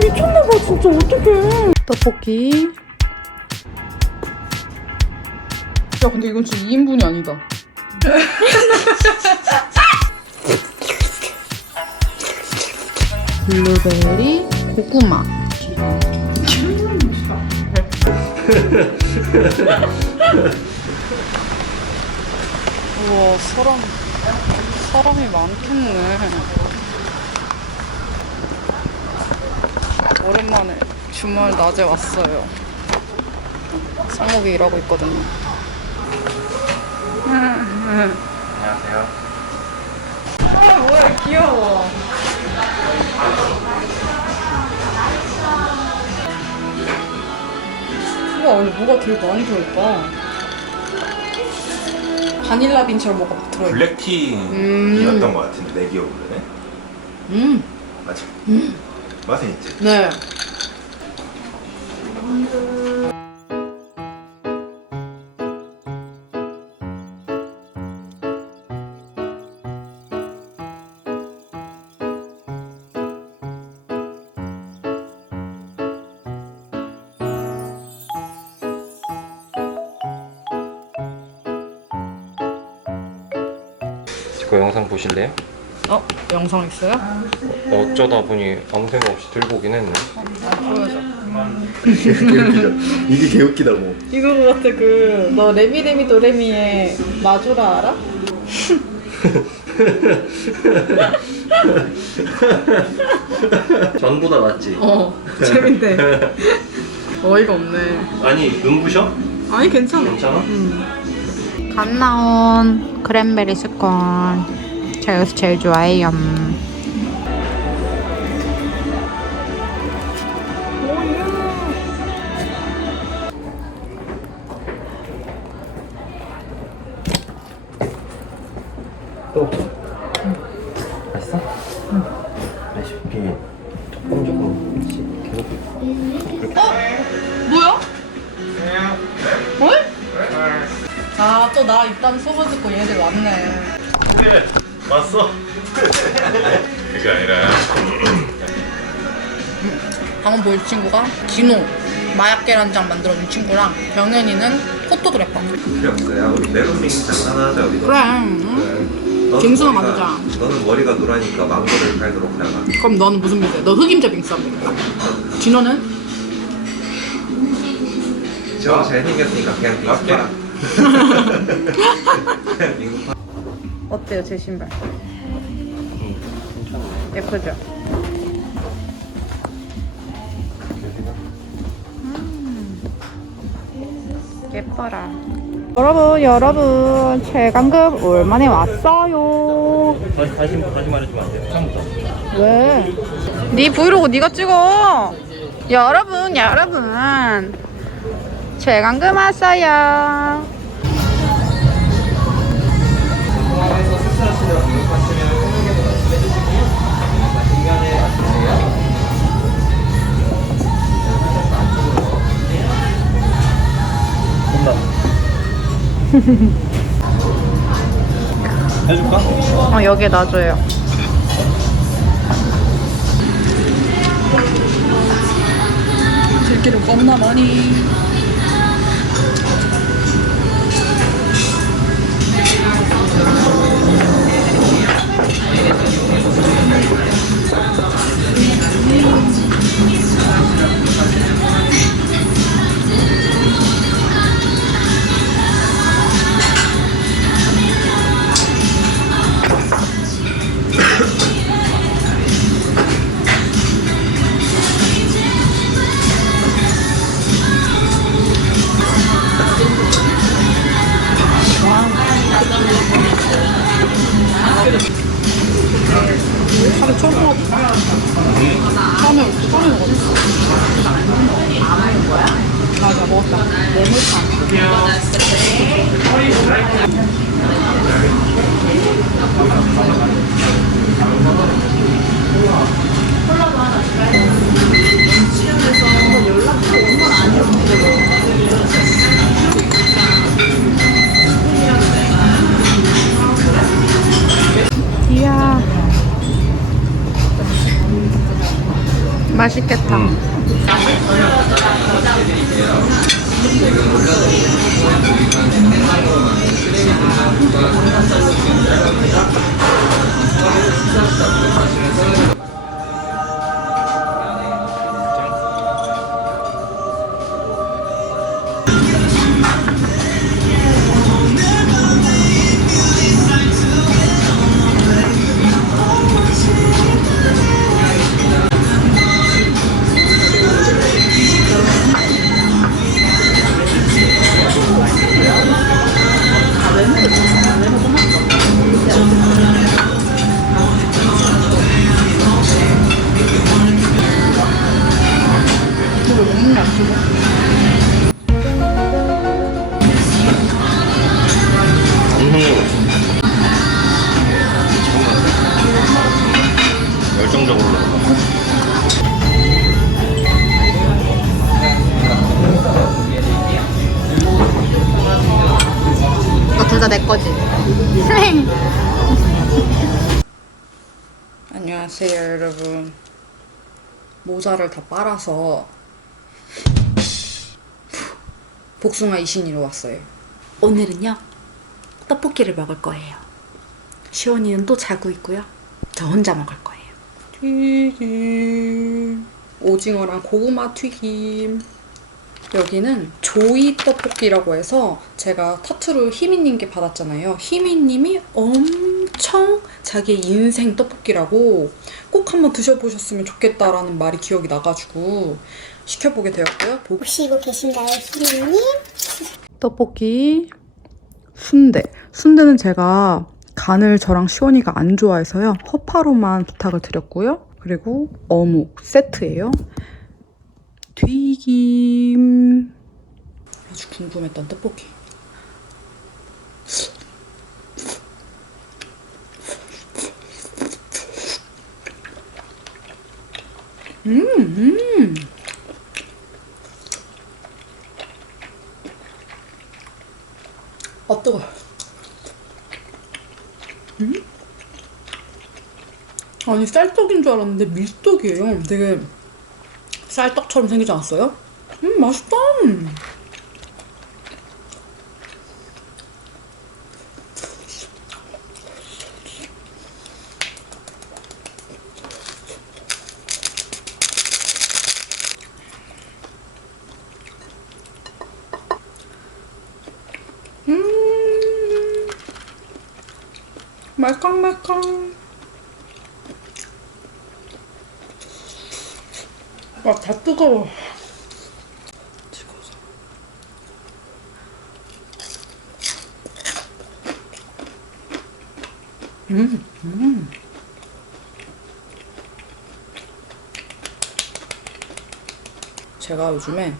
미쳤나봐 진짜. 어떡해. 떡볶이. 야 근데 이건 진짜 2인분이 아니다. 블루베리 고구마. 우와 사람이 많겠네. 오랜만에 주말 낮에 왔어요. 상욱이 일하고 있거든요. 안녕하세요. 아 뭐야 귀여워. 우와 근데 뭐가 되게 많이 들어있다. 바닐라 빈처럼 뭐가 막 들어있다. 블랙티였던 것 같은데 내 기억으로는. 맞아. 맛은 있지. 네. 그 영상 보실래요? 영상 있어요? 어쩌다 보니 아무 생각 없이 들고 오긴 했네. 보여줘. 개웃기죠. 이게 개웃기다고. 이거 같아 너 레미레미 도레미의 마주라 알아? 전보다 낫지? 재밌대. 어이가 없네. 아니 눈부셔? 아니 괜찮아. 괜찮아? 갓 나온 크랜베리 스콘. 제가 여기서 제일 좋아해요. 또? 맛있어? 응. 레시피 조금 계속 뭐야? 뭘? 아 또 나 입담 소문 듣고 얘들 왔네. 네, 왔어. 그게 아니라. 방금 볼 친구가 진호 마약 계란장 만들어준 친구랑 병현이는 포토그래퍼. 필요 없어요. 우리 메론링 장난하자 우리. 그래. 너는 빙수나 머리가- 만들자. 너는 머리가 노라니까 망고를 팔도록 하라. 그럼 너는 무슨 빙수야? 너 흑임자 빙수 하면 되겠다. 진호는? 저 잘생겼으니까 그냥 빙수 맞게. 팔아. 그냥 빙수 팔아. 어때요 제 신발? 예쁘죠? 예뻐라. 여러분 최강급 오랜만에 왔어요. 다시 말해주면 안 돼요? 처음부터. 왜? 네 브이로그 네가 찍어. 여러분 최강급 왔어요. 해줄까? 여기에 놔줘요. 들기름 겁나 많이. 카레 처음 먹어봤어. 처음에 먹었어. 맞아, 먹었다. 맛있겠다. 열정적으로 먹어. 이거 둘 다 내 거지? 안녕하세요 여러분. 모자를 다 빨아서 복숭아 이신이로 왔어요. 오늘은요 떡볶이를 먹을 거예요. 시원이는 또 자고 있고요. 저 혼자 먹을 거예요. 튀김, 오징어랑 고구마 튀김. 여기는 조이 떡볶이라고 해서 제가 타투를 희미님께 받았잖아요. 희미님이 엄청 자기 인생 떡볶이라고 꼭 한번 드셔보셨으면 좋겠다라는 말이 기억이 나가지고 시켜보게 되었고요. 보시고 계신가요, 희민님? 떡볶이, 순대. 순대는 제가 간을 저랑 시원이가 안 좋아해서요. 허파로만 부탁을 드렸고요. 그리고 어묵 세트예요. 튀김. 아주 궁금했던 떡볶이. 아, 뜨거워. 아니, 쌀떡인 줄 알았는데 밀떡이에요. 되게 쌀떡처럼 생기지 않았어요? 맛있다. 말캉말캉. 와, 다 뜨거워. 찍어서. 제가 요즘에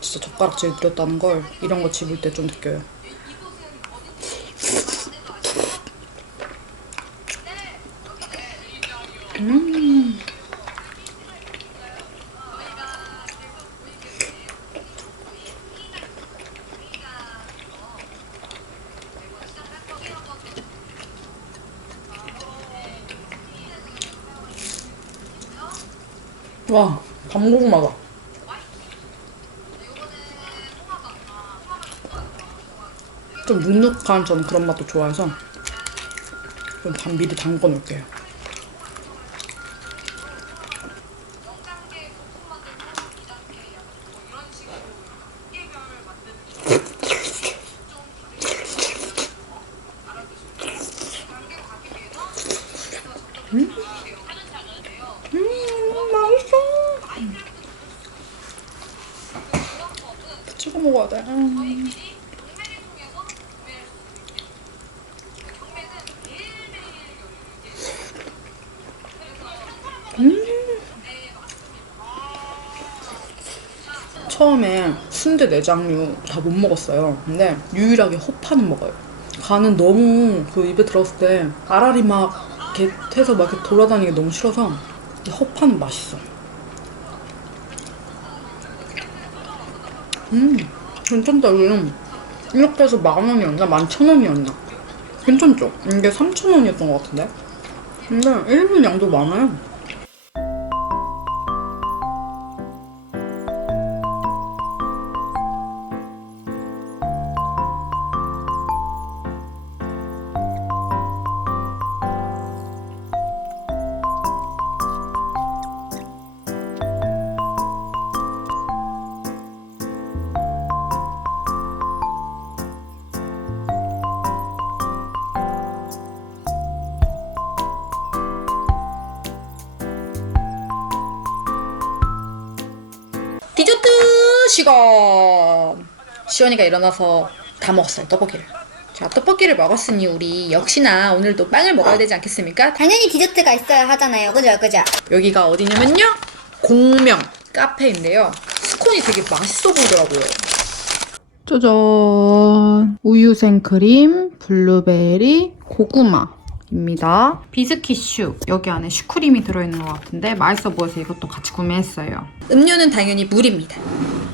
진짜 젓가락질 느렸다는 걸 이런 거 집을 때 좀 느껴요. 와, 밤고구마다. 좀 눅눅한 저는 그런 맛도 좋아해서 좀 미리 담궈 놓을게요. 맛있어. 찍어 먹어야 돼. 처음에 순대 내장류 다 못 먹었어요. 근데 유일하게 허파는 먹어요. 간은 너무 그 입에 들었을 때 알알이 막 이렇게 해서 막 이렇게 돌아다니기 너무 싫어서 허파는 맛있어. 괜찮다. 여기는 이렇게 해서 10,000원이었나? 11,000원이었나? 괜찮죠? 이게 3,000원이었던 것 같은데? 근데 1인 양도 많아요. 디저트 시간. 시원이가 일어나서 다 먹었어요, 떡볶이를. 자, 떡볶이를 먹었으니 우리 역시나 오늘도 빵을 먹어야 되지 않겠습니까? 당연히 디저트가 있어야 하잖아요. 그죠? 여기가 어디냐면요, 공명 카페인데요. 스콘이 되게 맛있어 보이더라고요. 짜잔. 우유 생크림, 블루베리, 고구마입니다. 비스킷슈. 여기 안에 슈크림이 들어있는 것 같은데 맛있어 보여서 이것도 같이 구매했어요. 음료는 당연히 물입니다.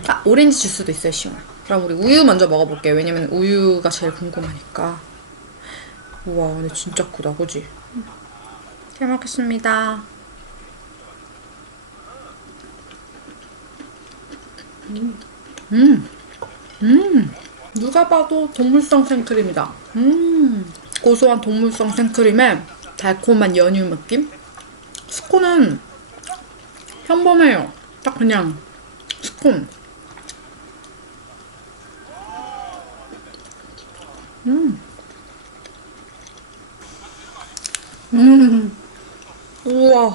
아, 오렌지 주스도 있어요, 시원. 그럼 우리 우유 먼저 먹어볼게요. 왜냐면 우유가 제일 궁금하니까. 우와, 근데 진짜 크다, 그지? 잘 먹겠습니다. 누가 봐도 동물성 생크림이다. 고소한 동물성 생크림에 달콤한 연유 느낌? 스콘은 평범해요. 딱 그냥 스콘. 우와.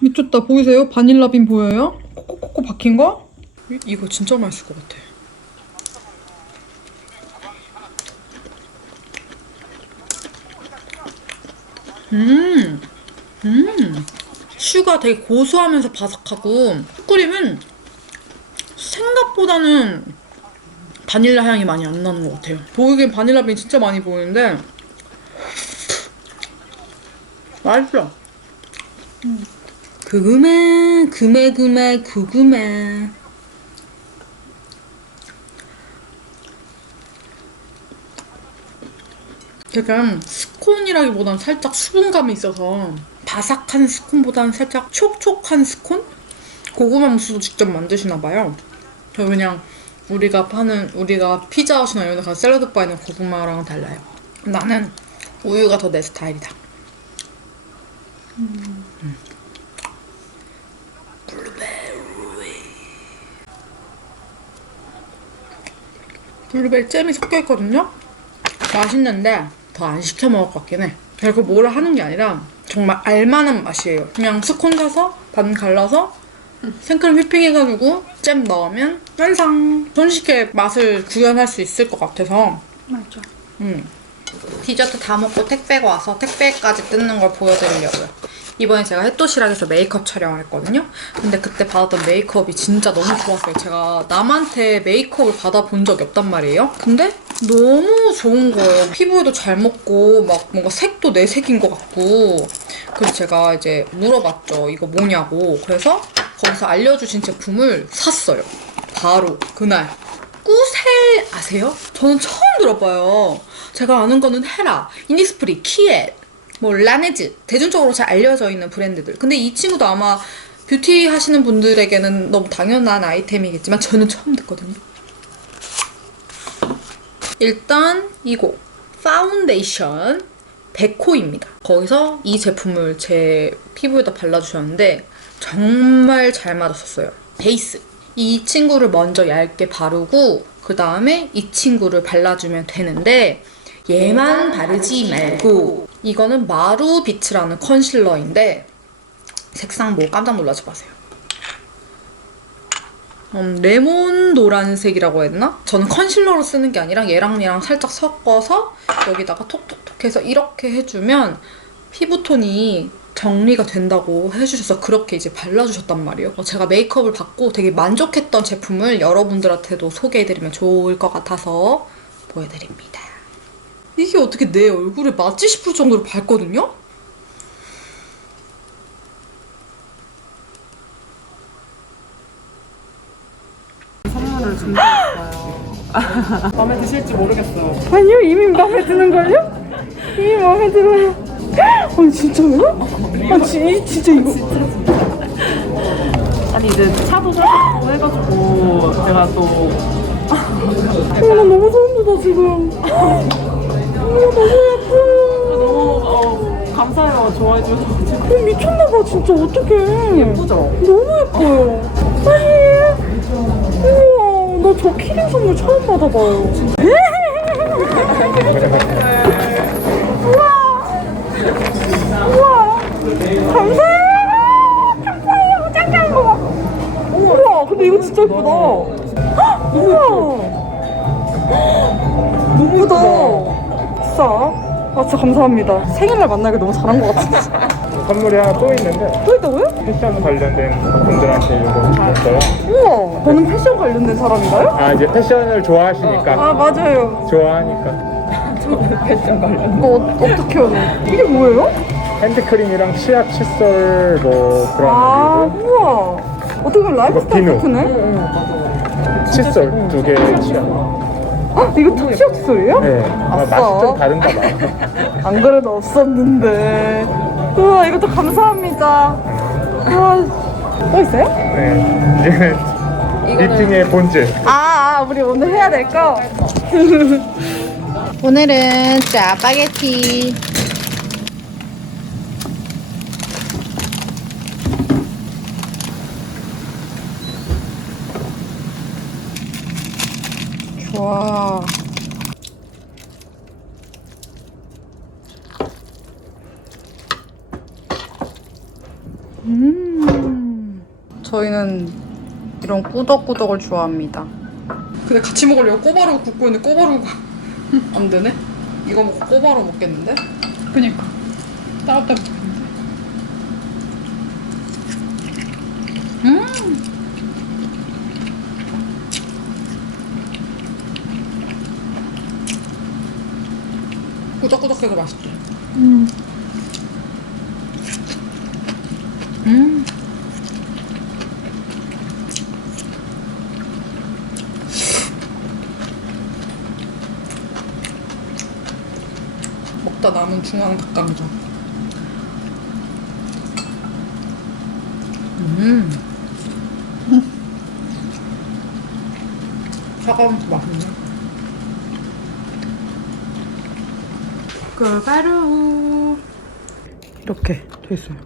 미쳤다. 보이세요? 바닐라빈 보여요? 코코코코 박힌 거? 이거 진짜 맛있을 것 같아. 슈가 되게 고소하면서 바삭하고, 슈크림은 생각보다는 바닐라 향이 많이 안 나는 것 같아요. 보이기엔 바닐라빈 진짜 많이 보이는데 맛있어. 구구마. 약간 스콘이라기보단 살짝 수분감이 있어서 바삭한 스콘보다는 살짝 촉촉한 스콘? 고구마 무스도 직접 만드시나봐요. 저 그냥 우리가 피자헛이나 이런 데 가서 샐러드 바에 있는 고구마랑은 달라요. 나는 우유가 더 내 스타일이다. 블루베리 잼이 섞여있거든요? 맛있는데 더 안 시켜 먹을 것 같긴 해. 제가 그걸 뭐라 하는 게 아니라 정말 알만한 맛이에요. 그냥 스콘 사서 반 갈라서 생크림 휘핑해가지고 잼 넣으면 완성! 손쉽게 맛을 구현할 수 있을 것 같아서. 맞아. 디저트 다 먹고 택배가 와서 택배까지 뜯는 걸 보여드리려고요. 이번에 제가 햇도시락에서 메이크업 촬영을 했거든요. 근데 그때 받았던 메이크업이 진짜 너무 좋았어요. 제가 남한테 메이크업을 받아본 적이 없단 말이에요. 근데 너무 좋은 거예요. 피부에도 잘 먹고 막 뭔가 색도 내 색인 것 같고. 그래서 제가 이제 물어봤죠. 이거 뭐냐고. 그래서 거기서 알려주신 제품을 샀어요. 바로 그날. 꾸셀 아세요? 저는 처음 들어봐요. 제가 아는 거는 헤라, 이니스프리, 키엘, 뭐 라네즈, 대중적으로 잘 알려져 있는 브랜드들. 근데 이 친구도 아마 뷰티 하시는 분들에게는 너무 당연한 아이템이겠지만 저는 처음 듣거든요. 일단 이거 파운데이션 베코입니다. 거기서 이 제품을 제 피부에다 발라주셨는데 정말 잘 맞았었어요. 베이스. 이 친구를 먼저 얇게 바르고 그 다음에 이 친구를 발라주면 되는데 얘만 바르지 말고, 이거는 마루비츠라는 컨실러인데 색상 뭐 깜짝 놀라지 마세요. 레몬 노란색이라고 해야 되나? 저는 컨실러로 쓰는 게 아니라 얘랑 살짝 섞어서 여기다가 톡톡톡 해서 이렇게 해주면 피부톤이 정리가 된다고 해주셔서 그렇게 이제 발라주셨단 말이에요. 제가 메이크업을 받고 되게 만족했던 제품을 여러분들한테도 소개해드리면 좋을 것 같아서 보여드립니다. 이게 어떻게 내 얼굴에 맞지 싶을 정도로 밝거든요? 선물을 준비했어요. 마음에 드실지 모르겠어요. 아니요, 이미 마음에 드는걸요? 이미 마음에 들어요. 아니, 진짜요? 아, 진짜 이거. 아니 이제 차도 사고 해가지고 제가 또 나 너무 소름 돋아, 지금. 너무 예뻐요. 감사해요. 좋아해 주셔서. 미쳤나봐, 진짜. 어떡해. 예쁘죠? 너무 예뻐요. 아니, 우와, 나 저 키링 선물 처음 받아봐요. 우와, 감사해요. 짱짱한 거 봐. 우와, 근데 이거 진짜 예쁘다. 우와. 너무 예쁘다. 진짜. 아 진짜 감사합니다. 생일날 만나길 너무 잘한 것 같은데. 선물이 하나 또 있는데 또 있다고요? 패션 관련된 분들한테 이거 주셨어요. 우와. 저는 패션 관련된 사람인가요? 아 이제 패션을 좋아하시니까 아 맞아요. 좋아하니까 이거 어떻게 하는? 이게 뭐예요? 핸드크림이랑 치약 칫솔 뭐 그런 아 거 우와. 어떻게 보면 라이프스타일 비누. 같으네. 칫솔 2개 치약. 아 이거 탁시역 칫솔이에요? 네. 아마 아싸. 맛이 좀 다른가 봐. 안 그래도 없었는데. 우와 이것도 감사합니다. 우와 또 있어요? 네. 이제는 미팅의 본질. 우리 오늘 해야 될 거? 오늘은 짜파게티. 좋아. 저희는 이런 꾸덕꾸덕을 좋아합니다. 근데 같이 먹으려고 꼬바로우 굽고 있는데 꼬바로우가 안 되네? 이거 먹고 꼬바로우 먹겠는데? 그니까 따뜻따뜻. 꾸덕꾸덕해서 맛있지? 먹다 남은 중앙 닭강정. 사과맛 맛있네. 꼬바로우 이렇게 돼 있어요.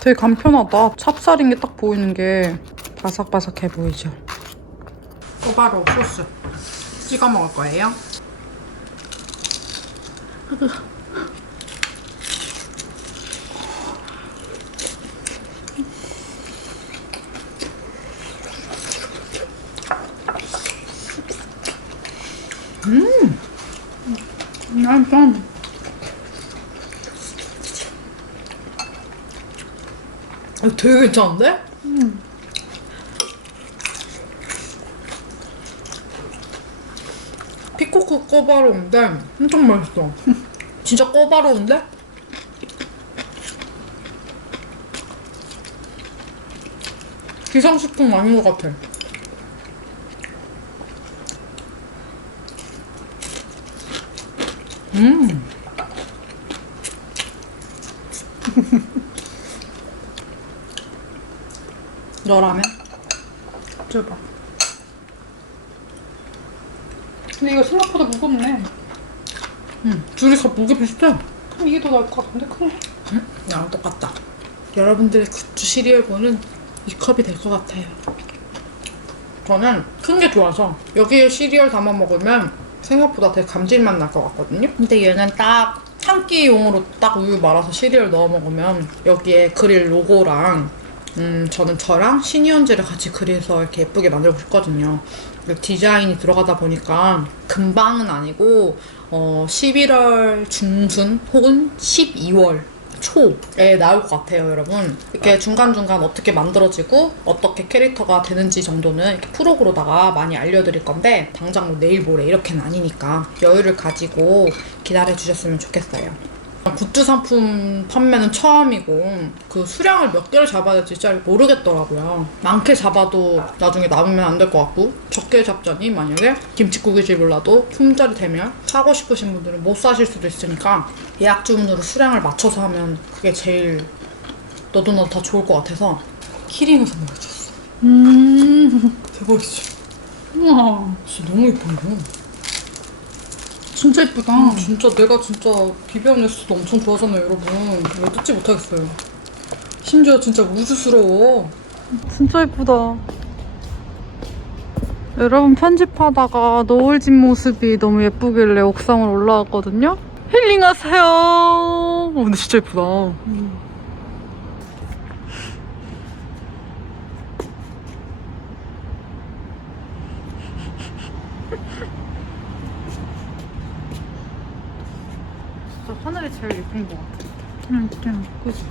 되게 간편하다. 찹쌀인 게 딱 보이는 게 바삭바삭해 보이죠? 꼬바로우 소스 찍어 먹을 거예요. 난 되게 괜찮은데? 피코크 꼬바로우인데 엄청 맛있어. 진짜 꼬바로우인데? 기성식품 아닌 것 같아. 너라면? 줘봐. 근데 이거 생각보다 무겁네. 둘이 다 무게 비슷해. 그럼 이게 더 나을 것 같은데 크네. 나랑 똑같다. 여러분들의 굿즈 시리얼본은 이 컵이 될 것 같아요. 저는 큰 게 좋아서 여기에 시리얼 담아 먹으면 생각보다 되게 감질맛 날 것 같거든요. 근데 얘는 딱 한 끼용으로 딱 우유 말아서 시리얼 넣어 먹으면 여기에 그릴 로고랑 저는 저랑 신이언즈를 같이 그려서 이렇게 예쁘게 만들고 싶거든요. 디자인이 들어가다 보니까 금방은 아니고 11월 중순 혹은 12월 초에 나올 것 같아요, 여러분. 이렇게 중간중간 어떻게 만들어지고 어떻게 캐릭터가 되는지 정도는 이렇게 프로그로다가 많이 알려드릴 건데 당장 뭐 내일 모레 이렇게는 아니니까 여유를 가지고 기다려주셨으면 좋겠어요. 굿즈 상품 판매는 처음이고 그 수량을 몇 개를 잡아야 될지 잘 모르겠더라고요. 많게 잡아도 나중에 남으면 안 될 것 같고 적게 잡자니 만약에 김치국이지 몰라도 품절이 되면 사고 싶으신 분들은 못 사실 수도 있으니까 예약 주문으로 수량을 맞춰서 하면 그게 제일 너도 더 좋을 것 같아서 키링에서 먹어줬어. 대박이지? 우와, 진짜 너무 예뻐 이거. 진짜 예쁘다. 진짜 내가 진짜 비비안 네스도 엄청 좋아하잖아요, 여러분. 이거 뜯지 못하겠어요. 심지어 진짜 우주스러워. 진짜 예쁘다. 여러분 편집하다가 노을 진 모습이 너무 예쁘길래 옥상으로 올라왔거든요. 힐링하세요. 근데 진짜 예쁘다. 진짜 하늘이 제일 예쁜 것 같아. 그치?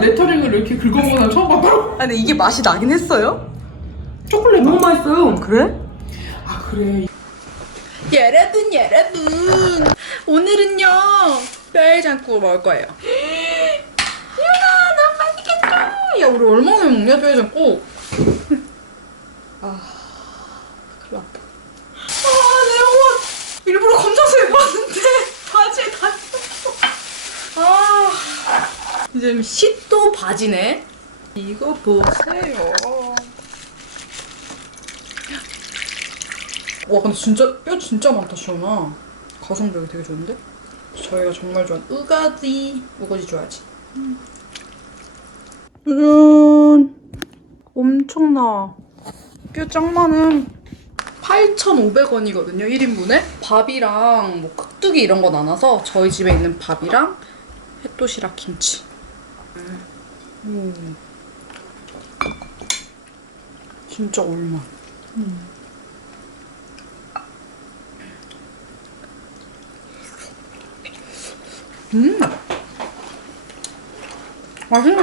레터링을 이렇게 긁어보는 건 처음 봤다. 아니 이게 맛이 나긴 했어요? 초콜릿 너무 맛있어요. 그래? 아 그래. 여러분 오늘은요 뼈해장국을 먹을 거예요. 유나 너무 맛있겠다. 야 우리 얼마나 먹냐 뼈해장국. 큰일 났다. 내 옷 일부러 검정색 입었는데 바지에 다 꼈어. 이제 시또 바지네. 이거 보세요. 와 근데 진짜 뼈 진짜 많다 시원아. 가성비 되게 좋은데? 저희가 정말 좋아하는 우거지 좋아하지. 짜잔 엄청나. 뼈 짱 많음. 8,500원이거든요 1인분에. 밥이랑 뭐 깍두기 이런 거 나눠서 저희 집에 있는 밥이랑 햇도시락 김치. 진짜 얼마. 맛있네.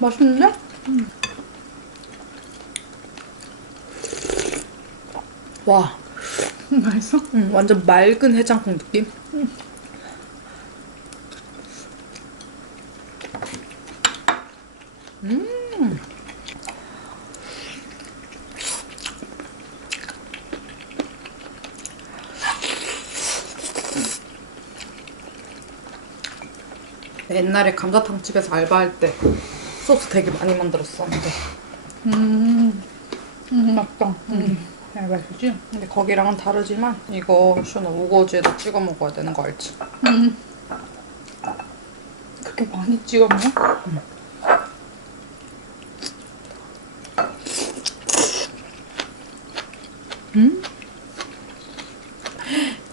맛있는데? 와. 맛있어? 완전 맑은 해장국 느낌? 옛날에 감자탕 집에서 알바할 때 소스 되게 많이 만들었었는데 맛있다. 잘 맛있지? 근데 거기랑은 다르지만 이거 시원한 우거지에다 찍어 먹어야 되는 거 알지? 그렇게 많이 찍어 먹어?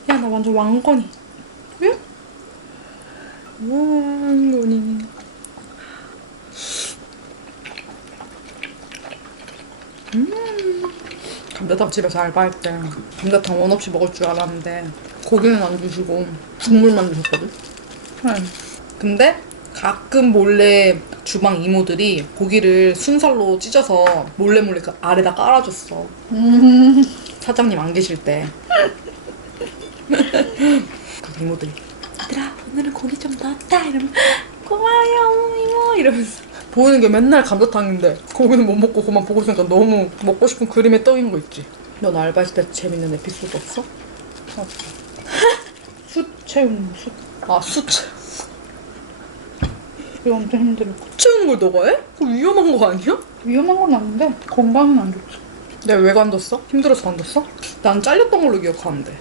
야, 나 완전 왕건이. 왜? 왕건이. 감자탕 집에서 알바할 때 감자탕 원 없이 먹을 줄 알았는데 고기는 안 주시고 국물만 주셨거든. 근데 가끔 몰래 주방 이모들이 고기를 순살로 찢어서 몰래 그 아래다 깔아줬어. 사장님 안 계실 때. 그 이모들이 얘들아 오늘은 고기 좀 넣었다 이러면 고마워요 이모 이러면서 보이는 게 맨날 감자탕인데 고기는 못 먹고 그만 보고 있으니까 너무 먹고 싶은 그림에 떠인 거 있지. 넌 알바했을 때 재밌는 에피소드 없어? 숯 채우는 거, 숯. 아, 숯 채우. 이거 엄청 힘들어. 숯 채우는 걸 너가 해? 그거 위험한 거 아니야? 위험한 건 아닌데 건강은 안 좋지. 내가 왜 관뒀어? 힘들어서 관뒀어? 난 잘렸던 걸로 기억하는데.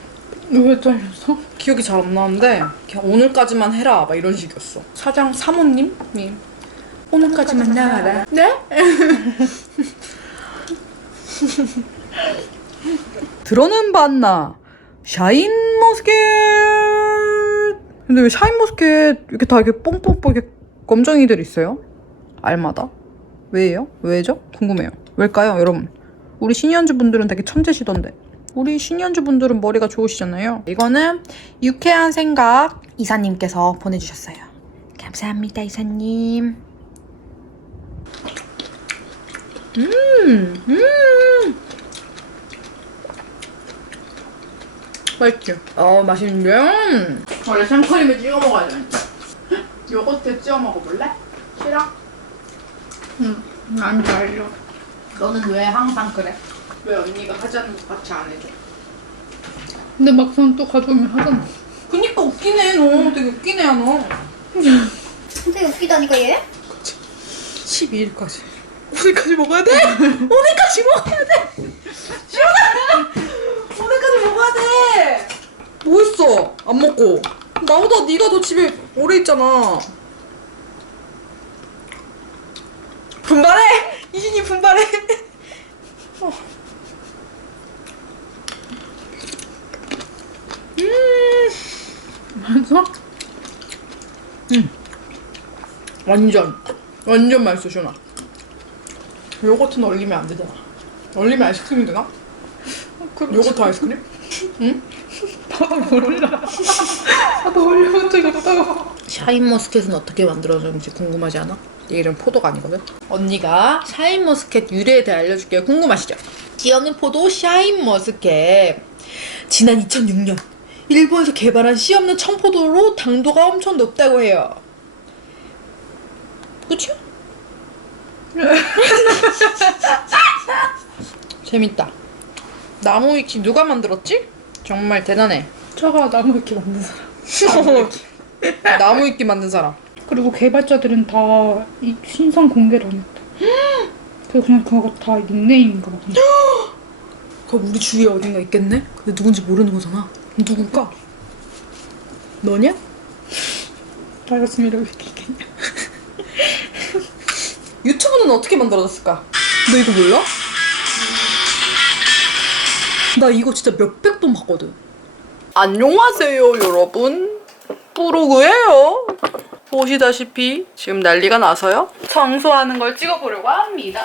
왜 잘렸어? 기억이 잘 안 나는데 그냥 오늘까지만 해라 막 이런 식이었어. 사장 사모님이 오늘까지만 나와라. 네? 들어는 봤나? 샤인머스켓. 근데 왜 샤인머스켓 이렇게 다 이렇게 뽕뽕뽕 이렇게 검정이들 있어요? 알마다? 왜요? 왜죠? 궁금해요. 왜일까요, 여러분? 우리 신현주 분들은 되게 천재시던데. 우리 신현주 분들은 머리가 좋으시잖아요. 이거는 유쾌한 생각 이사님께서 보내주셨어요. 감사합니다, 이사님. 맛있죠? 맛있는데? 원래 생크림에 찍어 먹어야 되는데. 요거트에 찍어 먹어볼래? 싫어? 안 잘려. 너는 왜 항상 그래? 왜 언니가 하자는 거 같이 안 해줘? 근데 막상 또 가져오면 하잖아. 그니까 웃기네 너. 되게 웃기네 야 너. 근데 웃기다니까 얘? 12일까지. 오늘까지 먹어야 돼? 오늘까지 먹어야 돼! 시원해! 오늘까지 먹어야 돼! 뭐 있어? 안 먹고. 나보다 네가 더 집에 오래 있잖아. 분발해! 이진이 분발해! 맛있어? 완전 맛있어, 시원아. 요거트는 얼리면 안 되잖아. 얼리면 아이스크림이 되나? 요거트 아이스크림? 응? 나도 몰라. 나도 올려본 적이 없다고. 샤인머스켓은 어떻게 만들어졌는지 궁금하지 않아? 얘 이름 포도가 아니거든? 언니가 샤인머스켓 유래에 대해 알려줄게요. 궁금하시죠? 씨없는 포도 샤인머스켓. 지난 2006년 일본에서 개발한 씨 없는 청포도로 당도가 엄청 높다고 해요. 그치? 재밌다. 나무 위키 누가 만들었지? 정말 대단해. 저가 나무 위키 만든 사람. 나무 위키 만든 사람. 그리고 개발자들은 다 이 신상 공개를 안 했다. 그래서 그냥 그거가 다 닉네임인가 봐. 그거 우리 주위에 어딘가 있겠네? 근데 누군지 모르는 거잖아. 누굴까? 너냐? 나였으면 이렇게 있겠냐. 유튜브는 어떻게 만들어졌을까? 너 이거 몰라? 나 이거 진짜 몇백 번 봤거든. 안녕하세요, 여러분. 브로그예요. 보시다시피 지금 난리가 나서요. 청소하는 걸 찍어보려고 합니다.